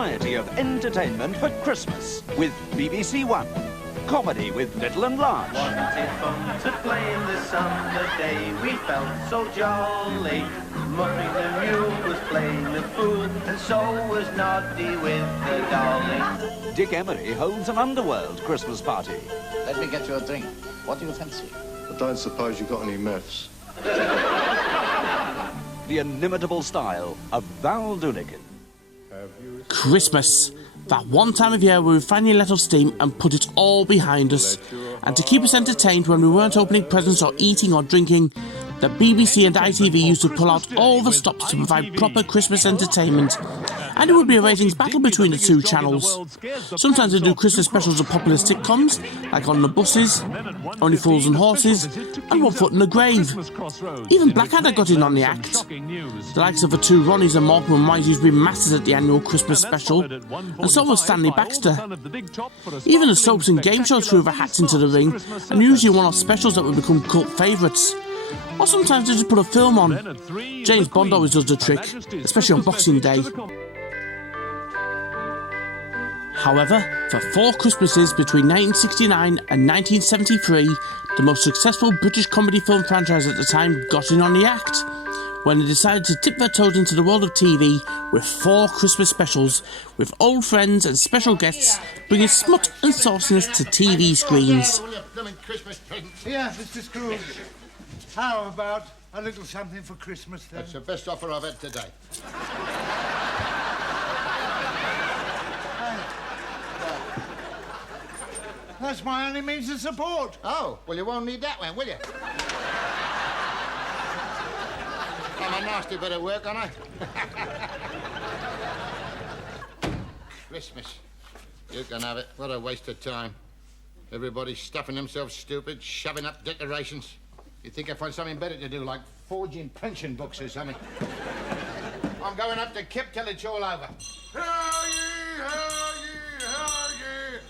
variety of entertainment for Christmas with BBC One. Comedy with little and large. Wasn't it fun to play in the summer day? We felt so jolly. Muffy the Mule was playing the fool, and so was Noddy with the dolly. Dick Emery holds an underworld Christmas party. Let me get you a drink. What do you fancy? I don't suppose you got any meths. The inimitable style of Val Doonican. Christmas. That one time of year where we finally let off steam and put it all behind us. And to keep us entertained when we weren't opening presents or eating or drinking, the BBC and ITV used to pull out all the stops to provide proper Christmas entertainment. And it would be a ratings battle between the two channels. Sometimes they do Christmas specials of popular sitcoms, like On the Buses, Only Fools and Horses, and One Foot in the Grave. Even Blackadder got in on the act. The likes of the two Ronnies and Morecambe and Wise used to be masters at the annual Christmas special, and so was Stanley Baxter. Even the soaps and game shows threw their hats into the ring, and usually one-off specials that would become cult favourites. Or sometimes they just put a film on. James Bond always does the trick, especially on Boxing Day. However, for 4 Christmases between 1969 and 1973, the most successful British comedy film franchise at the time got in on the act, when they decided to dip their toes into the world of TV with 4 Christmas specials, with old friends and special guests bringing smut and sauciness to TV screens. Here, Mr. Scrooge. How about a little something for Christmas, then? That's the best offer I've had today. That's my only means of support. Oh, well, you won't need that one, will you? I'm a nasty bit of work, aren't I? Christmas. You can have it. What a waste of time. Everybody's stuffing themselves stupid, shoving up decorations. You'd think I'd find something better to do, like forging pension books or something. I'm going up to Kip till it's all over. Hear ye, hear ye, hear ye.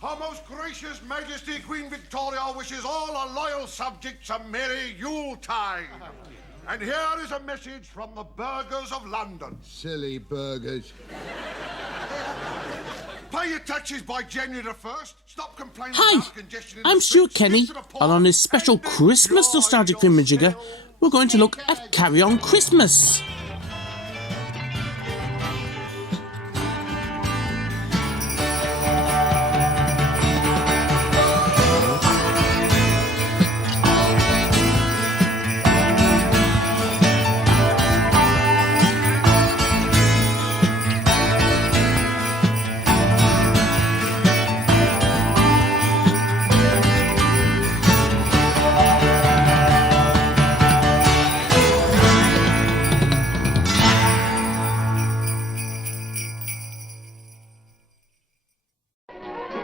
Her Most Gracious Majesty Queen Victoria wishes all her loyal subjects a merry Yuletide. And here is a message from the burghers of London. Silly burgers. Pay your taxes by January the 1st. Stop complaining Hi, about congestion in I'm the Stuart streets, Kenny, give to the poor, and on this special and Christmas enjoy Nostalgic Thingummyjigger, yourself. we're going to look at Carry On Christmas.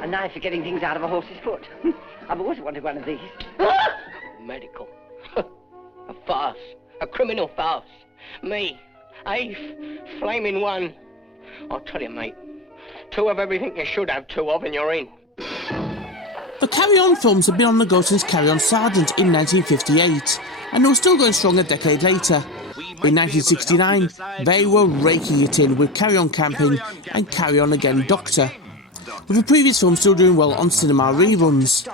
A knife for getting things out of a horse's foot. I've always wanted one of these. Medical. A farce. A criminal farce. Me. A flaming one. I'll tell you, mate. 2 of everything you should have 2 of and you're in. The Carry On films have been on the go since Carry On Sergeant in 1958, and they were still going strong a decade later. In 1969, they were raking it in with Carry On Camping and Carry On Again Doctor, with the previous film still doing well on cinema reruns.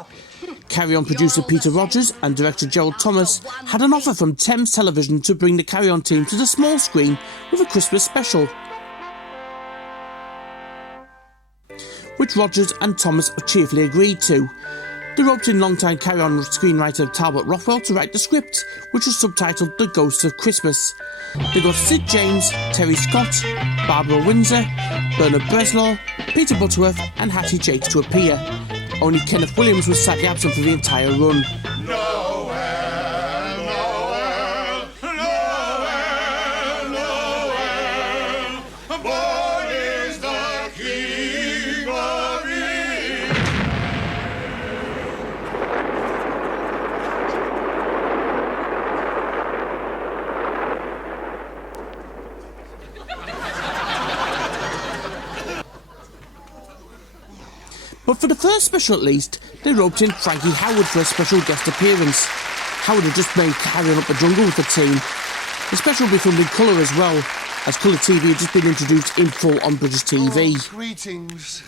Carry On producer Peter Rogers and director Gerald Thomas had an offer from Thames Television to bring the Carry On team to the small screen with a Christmas special, which Rogers and Thomas cheerfully agreed to. They roped in long-time Carry On screenwriter Talbot Rothwell to write the script, which was subtitled The Ghosts of Christmas. They got Sid James, Terry Scott, Barbara Windsor, Bernard Bresslaw, Peter Butterworth and Hattie Jacques to appear. Only Kenneth Williams was sadly absent for the entire run. But for the first special at least, they roped in Frankie Howerd for a special guest appearance. Howerd had just made Carry On Up the Jungle with the team. The special will be filmed in colour as well, as colour TV had just been introduced in full on British TV. Oh, greetings.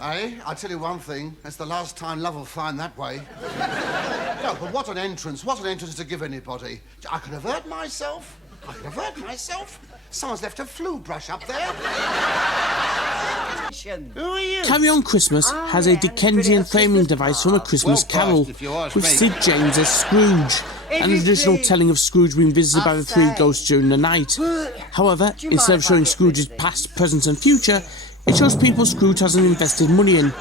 Hey, I'll tell you one thing. That's the last time love will find that way. No, but what an entrance. What an entrance to give anybody. I could have hurt myself. Someone's left a flu brush up there. Who are you? Carry On Christmas has a Dickensian framing device from A Christmas Carol, with Sid James as Scrooge, and a traditional telling of Scrooge being visited by the three ghosts during the night. However, instead of showing Scrooge's past, present and future, it shows people Scrooge hasn't invested money in,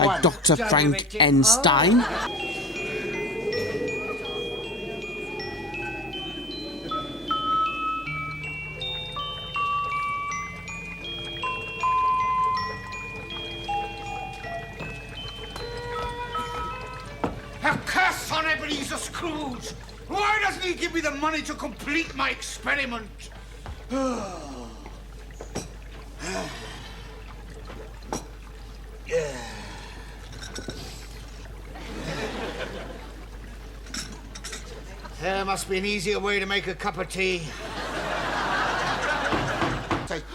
like Dr. Frank N. Stein. A curse on Ebenezer Scrooge! Why doesn't he give me the money to complete my experiment? There must be an easier way to make a cup of tea.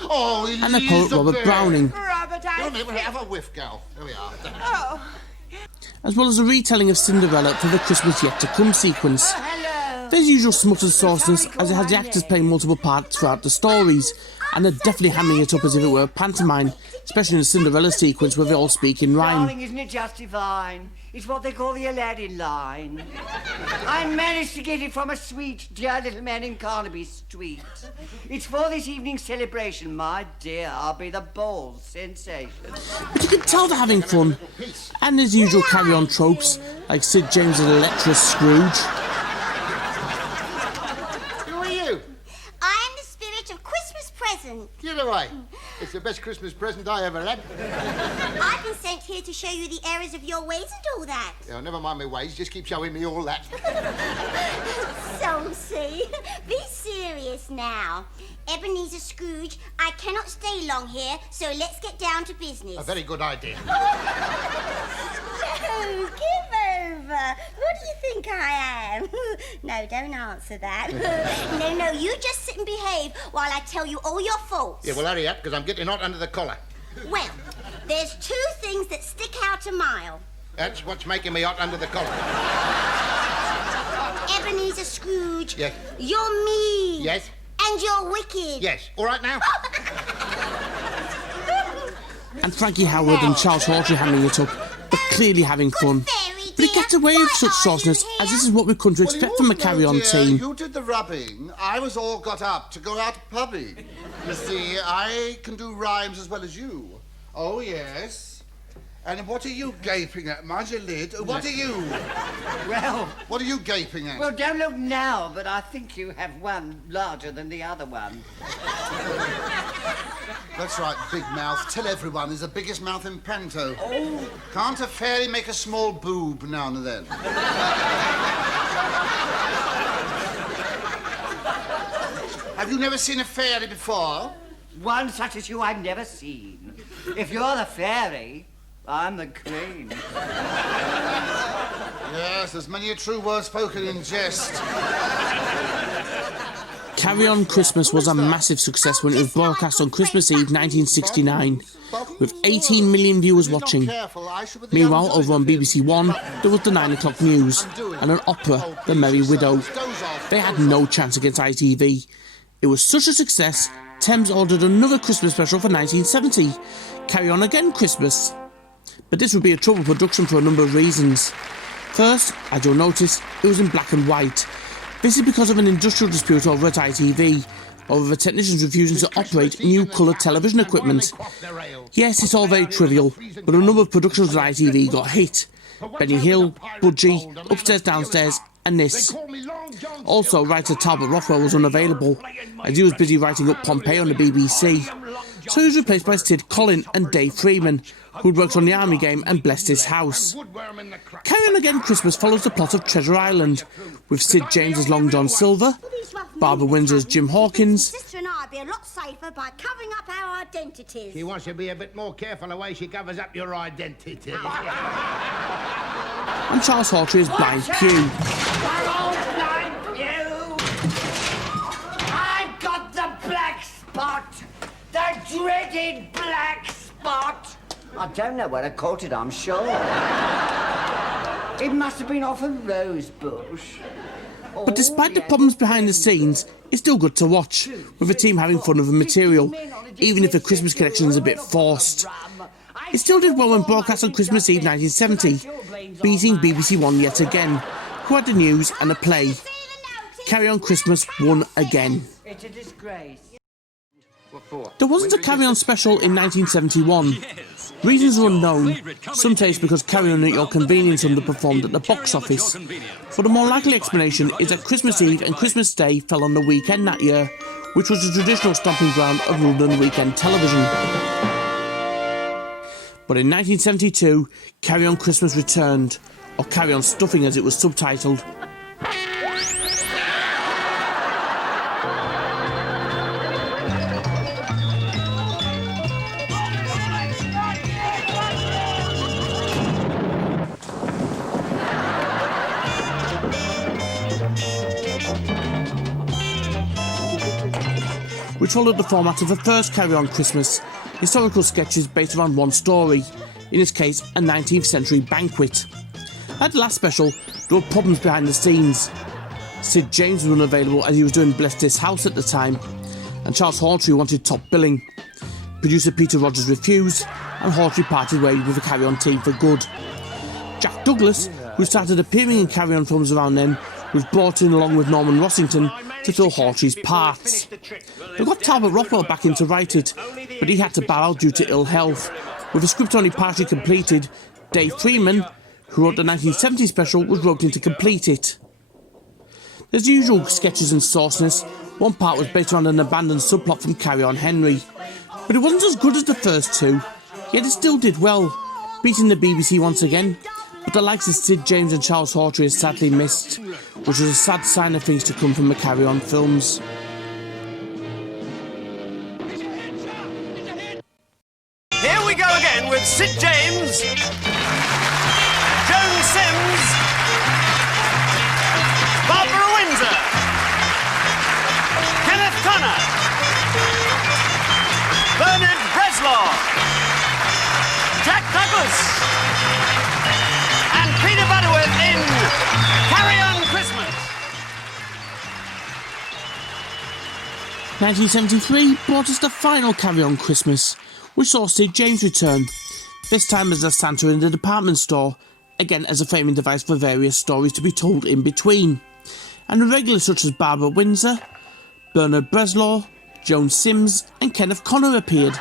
Oh, And the poet Robert Browning, Have a whiff, gal. There we are. as well as a retelling of Cinderella for the Christmas Yet to Come sequence. There's usual smut and sauciness, as it has the actors playing multiple parts throughout the stories, and they're definitely hamming it up as if it were a pantomime, especially in the Cinderella sequence where they all speak in rhyme. Darling, isn't it just divine? It's what they call the Aladdin line. I managed to get it from a sweet, dear little man in Carnaby Street. It's for this evening's celebration, my dear. I'll be the ball sensation. But you can tell they're having fun, and there's the usual carry-on tropes, like Sid James' lecherous Scrooge. Who are you? I am the spirit of Christmas present. Get away. It's the best Christmas present I ever had. I've been sent here to show you the errors of your ways and all that. Yeah, never mind my ways, just keep showing me all that. Solcy, be serious now. Ebenezer Scrooge, I cannot stay long here, so let's get down to business. A very good idea. No, give over. What do you think I am? No, don't answer that. No, you just sit and behave while I tell you all your faults. Yeah, well, hurry up, because I'm getting hot under the collar. Well, there's two things that stick out a mile. That's what's making me hot under the collar. Ebenezer Scrooge. Yes. You're mean. Yes. And you're wicked. Yes. All right now? And Frankie, Howerd and Charles Hawtrey hamming it up, but clearly having fun. But it gets away with such sauciness, as this is what we've come to expect from a carry-on team. You did the rubbing. I was all got up to go out pubbing. You see, I can do rhymes as well as you. Oh, yes. And what are you gaping at? Mind your lid. What are you? Well... What are you gaping at? Well, don't look now, but I think you have one larger than the other one. That's right, big mouth. Tell everyone he's the biggest mouth in Panto. Oh. Can't a fairy make a small boob now and then? Have you never seen a fairy before? One such as you I've never seen. If you're the fairy, I'm the queen. Yes, there's many a true word spoken in jest. Carry On Christmas was a massive success when it was broadcast on Christmas Eve 1969, with 18 million viewers watching. Meanwhile, over on BBC One, there was the 9 o'clock news and an opera, The Merry Widow. They had no chance against ITV. It was such a success, Thames ordered another Christmas special for 1970, Carry On Again Christmas. But this would be a trouble production for a number of reasons. First, as you'll notice, it was in black and white. This is because of an industrial dispute over at ITV, over the technicians refusing to operate new coloured television equipment. Yes, it's all very trivial, but a number of productions at ITV got hit. Benny Hill, Budgie, Upstairs Downstairs, and this. Also, writer Talbot Rothwell was unavailable, as he was busy writing up Pompeii on the BBC. So he was replaced by Sid Collin and Dave Freeman, who'd worked on The Army Game and Blessed His House. Carry On Again Christmas follows the plot of Treasure Island, with Sid James as Long John Silver, Barbara Windsor as Jim Hawkins. Sister and I'd be a lot safer by covering up our identities. She wants to be a bit more careful the way she covers up your identity. And Charles Hawtrey as Blind Pew. Blind Pew! I've got dreaded black spot. I don't know where I caught it, I'm sure. It must have been off a rose bush. But despite the problems behind the scenes, it's still good to watch, with the team having fun with the material, even if the Christmas connection is a bit forced. It still did well when broadcast on Christmas Eve 1970, beating BBC One yet again, who had the news and a play. Carry On Christmas won again. It's a disgrace. There wasn't a Carry On special in 1971. Reasons are unknown, some say it's because Carry On at Your Convenience underperformed at the box office. But the more likely explanation is that Christmas Eve and Christmas Day fell on the weekend that year, which was the traditional stomping ground of London weekend television. But in 1972, Carry On Christmas returned, or Carry On Stuffing as it was subtitled. Which followed the format of the first Carry On Christmas, historical sketches based around one story, in this case a 19th century banquet. At the last special, there were problems behind the scenes. Sid James was unavailable as he was doing Bless This House at the time, and Charles Hawtrey wanted top billing. Producer Peter Rogers refused, and Hawtrey parted ways with the Carry On team for good. Jack Douglas, who started appearing in Carry On films around then, was brought in along with Norman Rossington to fill Hawtrey's parts. They got Talbot Rockwell back in to write it, but he had to bow out due to ill health. With the script only partially completed, Dave Freeman, who wrote the 1970 special, was roped in to complete it. There's the usual sketches and sauciness. One part was based around an abandoned subplot from Carry On Henry, but it wasn't as good as the first two, yet it still did well, beating the BBC once again. But the likes of Sid James and Charles Hawtrey are sadly missed, which was a sad sign of things to come from the Carry On films. Here we go again with Sid James, Joan Sims, Barbara Windsor, Kenneth Connor, Bernard Breslaw, Jack Douglas, and Peter Butterworth in Carry On Christmas. 1973 brought us the final Carry On Christmas, which saw Sid James return, this time as a Santa in the department store, again as a framing device for various stories to be told in between. And the regulars such as Barbara Windsor, Bernard Breslaw, Joan Sims and Kenneth Connor appeared.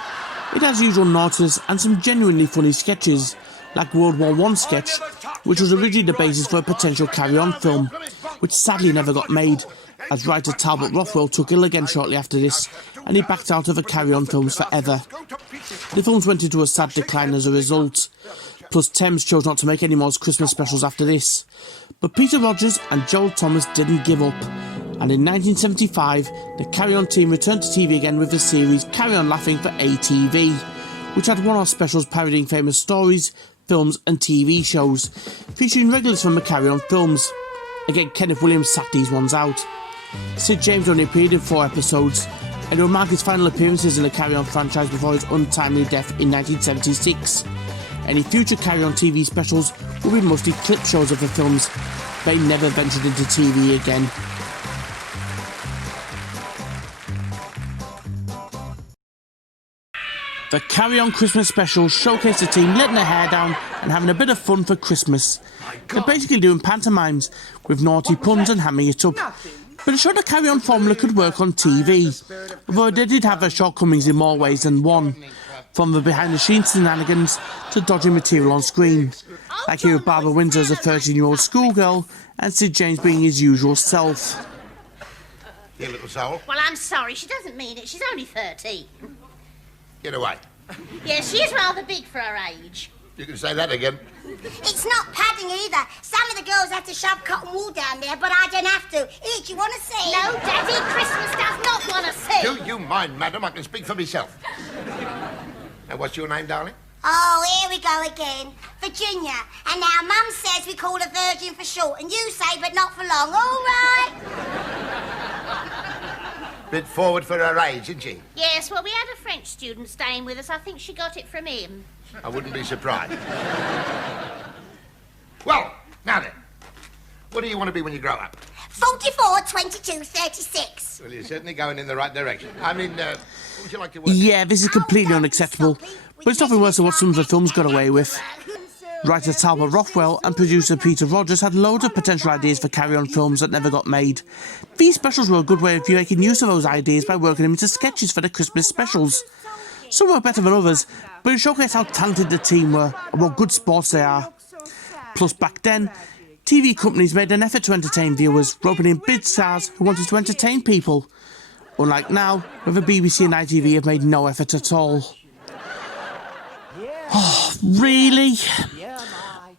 It has usual naughtiness and some genuinely funny sketches, like World War I sketch, which was originally the basis for a potential Carry On film, which sadly never got made, as writer Talbot Rockwell took ill again shortly after this, and he backed out of the Carry On films forever. The films went into a sad decline as a result, plus Thames chose not to make any more Christmas specials after this. But Peter Rogers and Joel Thomas didn't give up, and in 1975 the Carry On team returned to TV again with the series Carry On Laughing for ATV, which had one-off specials parodying famous stories, films and TV shows, featuring regulars from the Carry On films. Again, Kenneth Williams sat these ones out. Sid James only appeared in 4 episodes, and it will mark his final appearances in the Carry On franchise before his untimely death in 1976. Any future Carry On TV specials will be mostly clip shows of the films. They never ventured into TV again. The Carry On Christmas special showcased the team letting their hair down and having a bit of fun for Christmas. They're basically doing pantomimes, with naughty puns and hamming it up. But it showed the Carry On formula could work on TV, although they did have their shortcomings in more ways than one, from the behind-the-scenes shenanigans to dodgy material on screen, like here with Barbara Windsor as a 13-year-old schoolgirl and Sid James being his usual self. You little soul. Well, I'm sorry, she doesn't mean it. She's only 13. Get away. Yeah, she is rather big for her age. You can say that again. It's not padding either. Some of the girls have to shove cotton wool down there, but I don't have to. Here, do you want to see? No, Daddy, Christmas does not want to see. Do you mind, madam? I can speak for myself. Now, what's your name, darling? Oh, here we go again. Virginia. And now Mum says we call her Virgin for short, and you say but not for long, all right? Bit forward for her age, isn't she? Yes, well, we had a French student staying with us. I think she got it from him. I wouldn't be surprised. Well, now then. What do you want to be when you grow up? 44, 22, 36. Well, you're certainly going in the right direction. I mean, what would you like to work? Yeah, this is completely unacceptable, but it's nothing worse than what some of the films got away with. Writer Talbot Rothwell and producer Peter Rogers had loads of potential ideas for carry-on films that never got made. These specials were a good way of making use of those ideas by working them into sketches for the Christmas specials. Some were better than others, but it showcased how talented the team were and what good sports they are. Plus, back then, TV companies made an effort to entertain viewers, roping in big stars who wanted to entertain people. Unlike now, where the BBC and ITV have made no effort at all. Oh, really?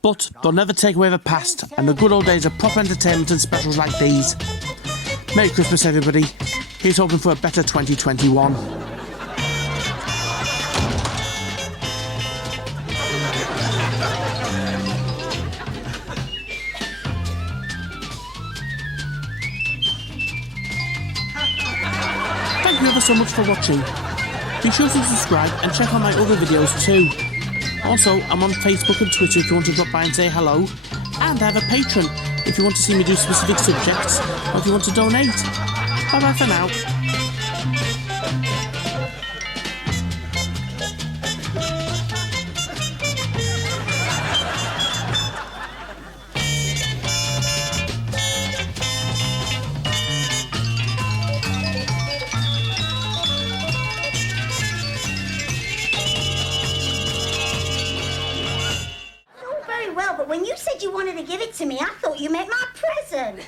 But they'll never take away the past and the good old days of proper entertainment and specials like these. Merry Christmas, everybody. Here's hoping for a better 2021. Thank you ever so much for watching. Be sure to subscribe and check out my other videos too. Also, I'm on Facebook and Twitter if you want to drop by and say hello. And I have a Patreon if you want to see me do specific subjects or if you want to donate. Bye bye for now. But when you said you wanted to give it to me, I thought you meant my present.